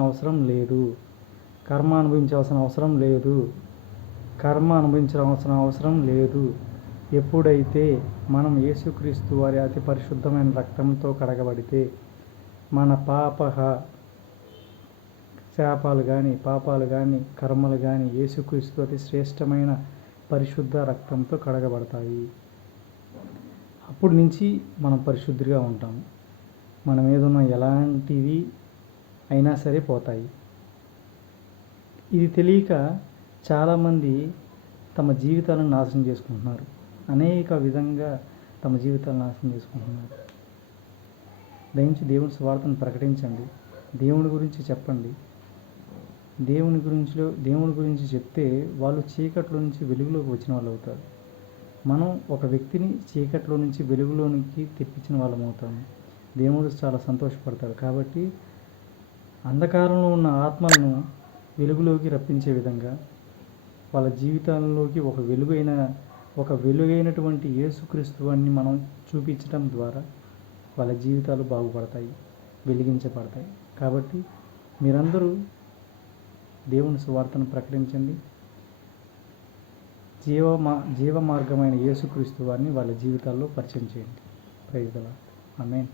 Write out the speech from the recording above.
అనుభవించాల్సిన అవసరం లేదు. కర్మ అనుభవించాల్సిన అవసరం లేదు. కర్మ అనుభవించాల్సిన అవసరం లేదు. ఎప్పుడైతే మనం యేసుక్రీస్తు వారి అతి పరిశుద్ధమైన రక్తంతో కడగబడితే మన శాపాలు కానీ పాపాలు కానీ కర్మలు కానీ యేసుక్రీస్తు అతి శ్రేష్టమైన పరిశుద్ధ రక్తంతో కడగబడతాయి. అప్పటి నుంచి మనం పరిశుద్ధిగా ఉంటాము. మన మీద ఉన్న ఎలాంటివి అయినా సరే పోతాయి. ఇది తెలియక చాలామంది తమ జీవితాలను నాశనం చేసుకుంటున్నారు. అనేక విధంగా తమ జీవితాలను నాశనం చేసుకుంటున్నారు. దయించి దేవుని సువార్తను ప్రకటించండి. దేవుని గురించి చెప్పండి. దేవుని గురించి చెప్తే వాళ్ళు చీకట్లో నుంచి వెలుగులోకి వచ్చిన వాళ్ళు అవుతారు. మనం ఒక వ్యక్తిని చీకట్లో నుంచి వెలుగులోనికి తెప్పించిన వాళ్ళం అవుతాము. దేవుడు చాలా సంతోషపడతాడు. కాబట్టి అంధకారంలో ఉన్న ఆత్మలను వెలుగులోకి రప్పించే విధంగా వాళ్ళ జీవితాల్లోకి ఒక వెలుగైనటువంటి యేసుక్రీస్తువాన్ని మనం చూపించడం ద్వారా వాళ్ళ జీవితాలు బాగుపడతాయి, వెలిగించబడతాయి. కాబట్టి మీరందరూ దేవుని సువార్తను ప్రకటించండి. జీవ మార్గమైన యేసుక్రీస్తు వారిని వాళ్ళ జీవితాల్లో పరిచయం చేయండి. Praise the lord. ఆమేన్.